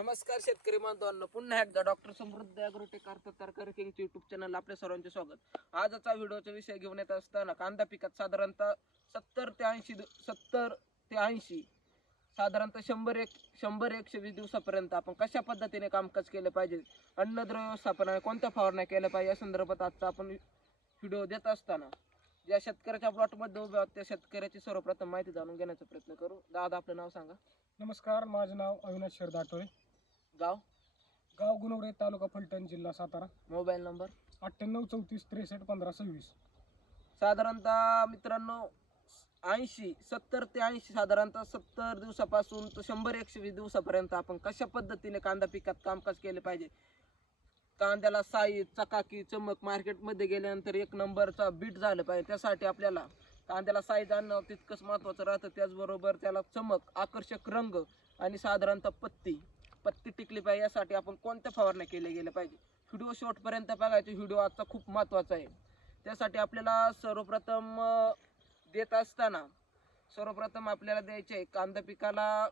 नमस्कार शेतकरी बांधवांनो. पुन्हा एकदा डॉक्टर समृद्ध अॅग्रोटेक अर्थ तरकारी किंगचे युट्यूब चॅनल आपल्या सर्वांचे स्वागत. आजचा व्हिडिओचा विषय घेऊन येत असताना कांदा पिकात साधारणतः सत्तर ते ऐंशी सत्तर ते ऐंशी साधारणतः शंभर एक शंभर एकशे वीस दिवसापर्यंत आपण कशा पद्धतीने कामकाज केलं पाहिजे? अन्नद्रव्य व्यवस्थापनाने कोणत्या फवारण्या केल्या पाहिजे या संदर्भात आजचा आपण व्हिडिओ देत असताना ज्या शेतकऱ्याच्या प्लॉटमध्ये उभ्या त्या शेतकऱ्याची सर्वप्रथम माहिती जाणून घेण्याचा प्रयत्न करू. दादा आपलं नाव सांगा. नमस्कार माझं नाव अविनाश शरदाटोळे. गाव? गाव गुणवरे तालुका फलटण जिल्हा सातारा. Mobile number? अठ्ठ्याण्णव चौतीस त्रेसष्ट पंधरा सव्वीस. साधारणतः मित्रांनो ऐंशी सत्तर ते ऐंशी साधारणतः सत्तर दिवसापासून तर शंभर एकशे वीस दिवसापर्यंत आपण कशा पद्धतीने कांदा पिकात कामकाज केले पाहिजे? कांद्याला साईज चकाकी चमक मार्केटमध्ये गेल्यानंतर एक नंबरचा बीट झालं पाहिजे. त्यासाठी आपल्याला कांद्याला साईज आणणं तितकंच महत्त्वाचं राहतं. त्याचबरोबर त्याला चमक आकर्षक रंग आणि साधारणतः पत्ती पत्ती टिकली पाहिजे यासाठी आपण कोणत्या फवारण्या केल्या गेल्या पाहिजे? व्हिडिओ शॉर्टपर्यंत बघायचे. व्हिडिओ आजचा खूप महत्त्वाचा आहे. त्यासाठी आपल्याला सर्वप्रथम देत असताना सर्वप्रथम आपल्याला द्यायचे आहे. कांदा पिकाला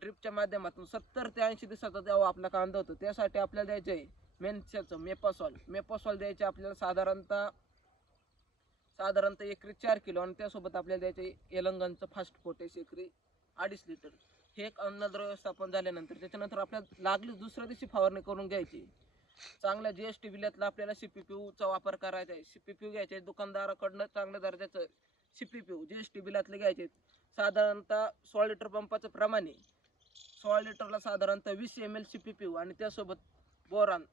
ड्रिपच्या माध्यमातून सत्तर ते ऐंशी दिवसाचा द्यावा आपला कांदा होतो. त्यासाठी आपल्याला द्यायचं आहे मेनच्याचं मेपासॉल. मेपासॉल द्यायचे आपल्याला साधारणतः साधारणतः एकरी चार किलो आणि त्यासोबत आपल्याला द्यायचे एलंगनचं फास्ट पोटेश एकरी अडीच लिटर. हे एक अन्नद्रव्य व्यवस्थापन झाल्यानंतर त्याच्यानंतर आपल्याला लागलीच दुसऱ्या दिवशी फवारणी करून घ्यायची. चांगल्या जी एस टी बिल्यातला आपल्याला सी पी पी यूचा वापर करायचा आहे. सी पी पी यू घ्यायचे दुकानदाराकडनं चांगल्या दर्जाचं C P P U G S T बिलातले घ्यायचे. साधारणतः सोळा लिटर पंपाचं प्रमाण आहे. सोळा लिटरला साधारणतः वीस M L C P P U आणि त्यासोबत बोरान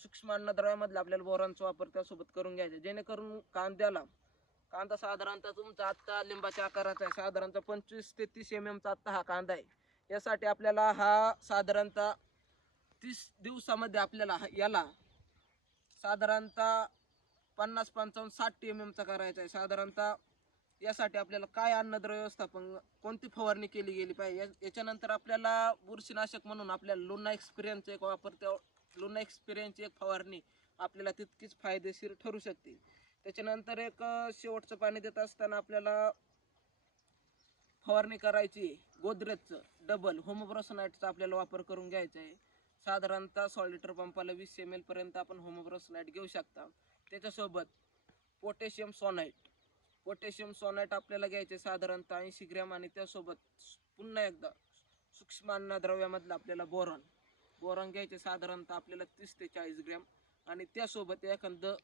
सूक्ष्म अन्नद्रव्यामधला आपल्याला बोरांचा वापर त्यासोबत करून घ्यायचा जेणेकरून कांद्याला कांदा साधारणतः तुमचा आत्ता लिंबाच्या आकाराचा आहे. साधारणतः पंचवीस ते तीस एम एमचा आत्ता हा कांदा आहे. यासाठी आपल्याला हा साधारणतः तीस दिवसामध्ये आपल्याला याला साधारणतः पन्नास पंचावन्न साठ एम एमचा करायचा आहे. साधारणतः यासाठी आपल्याला काय अन्नद्रव्य व्यवस्थापन कोणती फवारणी केली गेली पाहिजे? या- याच्यानंतर आपल्याला बुरशीनाशक म्हणून आपल्याला लुना एक्सपिरियन्स एक वापर त्या लुना एक्सपिरियन्सची एक फवारणी आपल्याला तितकीच फायदेशीर ठरू शकते. त्याच्यानंतर एक शेवटचं पाणी देत असताना आपल्याला फवारणी करायची. गोदरेजचं डबल होमोब्रोसनाईटचा आपल्याला वापर करून घ्यायचा आहे. साधारणतः सॉल लिटर पंपाला वीस एम एलपर्यंत आपण होमोब्रोसनाईट घेऊ शकता. त्याच्यासोबत पोटॅशियम सोनाईट. पोटॅशियम सोनाईट आपल्याला घ्यायचे साधारणतः ऐंशी ग्रॅम आणि त्यासोबत पुन्हा एकदा सूक्ष्म अन्नद्रव्यामधलं आपल्याला बोरॉन. बोरॉन घ्यायचे साधारणतः आपल्याला तीस ते चाळीस ग्रॅम आणि त्यासोबत एखादं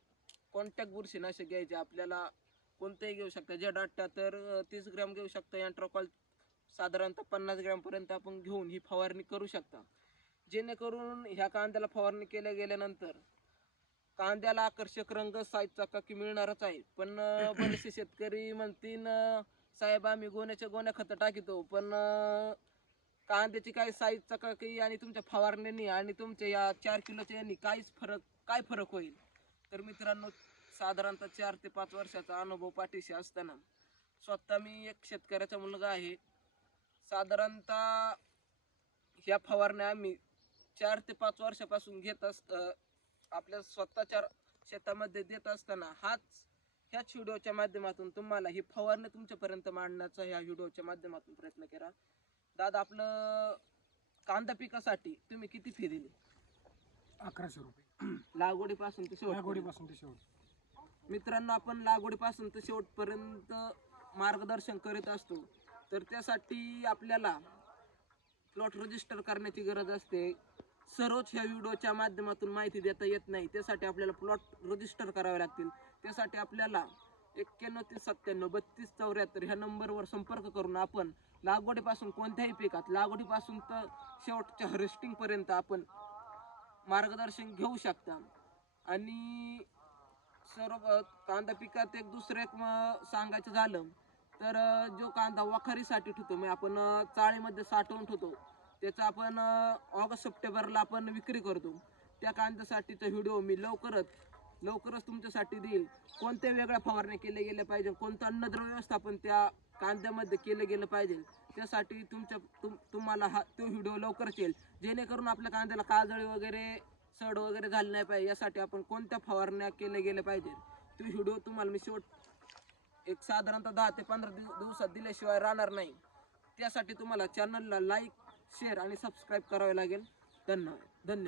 कॉन्टॅक्ट बुरशीनाशक घ्यायचे. आपल्याला कोणतंही घेऊ शकता. जे डाटा तर तीस ग्रॅम घेऊ शकता. अँट्रोकॉल साधारणतः पन्नास ग्रॅमपर्यंत आपण घेऊन ही फवारणी करू शकता. जेणेकरून ह्या कांद्याला फवारणी केल्या गेल्यानंतर कांद्याला आकर्षक रंग साईज चकाकी मिळणारच आहे. पण बरेचसे शेतकरी म्हणतील साहेब आम्ही गोण्याच्या गोण्या खतं टाकितो. पण कांद्याची काय साईज चकाकी आणि तुमच्या फवारण्यानी आणि तुमच्या या चार किलोच्या यांनी काहीच फरक काय फरक होईल? तर मित्रांनो साधारणतः चार ते पाच वर्षाचा अनुभव पाठीशी असताना स्वतः मी एक शेतकऱ्याचा मुलगा आहे. साधारणतः ह्या फवारण्या आम्ही चार ते पाच वर्षापासून घेत असत आपल्या स्वतःच्या शेतामध्ये देत असताना हाच ह्याच व्हिडिओच्या माध्यमातून तुम्हाला ही फवारणी तुमच्यापर्यंत मांडण्याचा ह्या व्हिडिओच्या माध्यमातून प्रयत्न करा दादा आपलं कांदा पिकासाठी तुम्ही किती फी दिली? अकराशे रुपये. लागवडीपासून ते शेवट. गोडीपासून ते शेवट. मित्रांनो आपण लागवडीपासून तर शेवटपर्यंत मार्गदर्शन करीत असतो. तर त्यासाठी आपल्याला प्लॉट रजिस्टर करण्याची गरज असते. सर्वच ह्या व्हिडिओच्या माध्यमातून माहिती देता येत नाही. त्यासाठी आपल्याला प्लॉट रजिस्टर करावे लागतील. त्यासाठी आपल्याला एक्क्याण्णव तीस सत्त्याण्णव बत्तीस चौऱ्याहत्तर ह्या नंबरवर संपर्क करून आपण लागवडीपासून कोणत्याही पिकात लागवडीपासून तर शेवटच्या हार्वेस्टिंगपर्यंत आपण मार्गदर्शन घेऊ शकता. आणि सर्व कांदा पिकात एक दुसरं एक सांगायचं झालं तर जो कांदा वखारीसाठी ठेवतो म्हणजे आपण चाळीमध्ये साठवून ठेवतो त्याचा आपण ऑगस्ट सप्टेंबरला आपण विक्री करतो. त्या कांद्यासाठीचा व्हिडिओ मी लवकरच लवकरच तुमच्यासाठी देईल. कोणत्या वेगळ्या फवारण्या केल्या गेल्या पाहिजे कोणतं अन्नद्रव्य व्यवस्थापन त्या कांद्यामध्ये केलं गेलं पाहिजे त्यासाठी तुमच्या तुम तुम्हाला हा तो व्हिडिओ लवकरच येईल. जेणेकरून आपल्या कांद्याला काजळी वगैरे सड वगैरे झाली नाही पाहिजे. यासाठी आपण कोणत्या फवारण्या केल्या गेल्या पाहिजे? तो व्हिडिओ तुम्हाला मी शेवट एक साधारणतः दहा ते पंधरा दिव दिवसात दिल्याशिवाय राहणार नाही. त्यासाठी तुम्हाला चॅनलला लाईक शेअर आणि सबस्क्राईब करावे लागेल. धन्यवाद. धन्यवाद.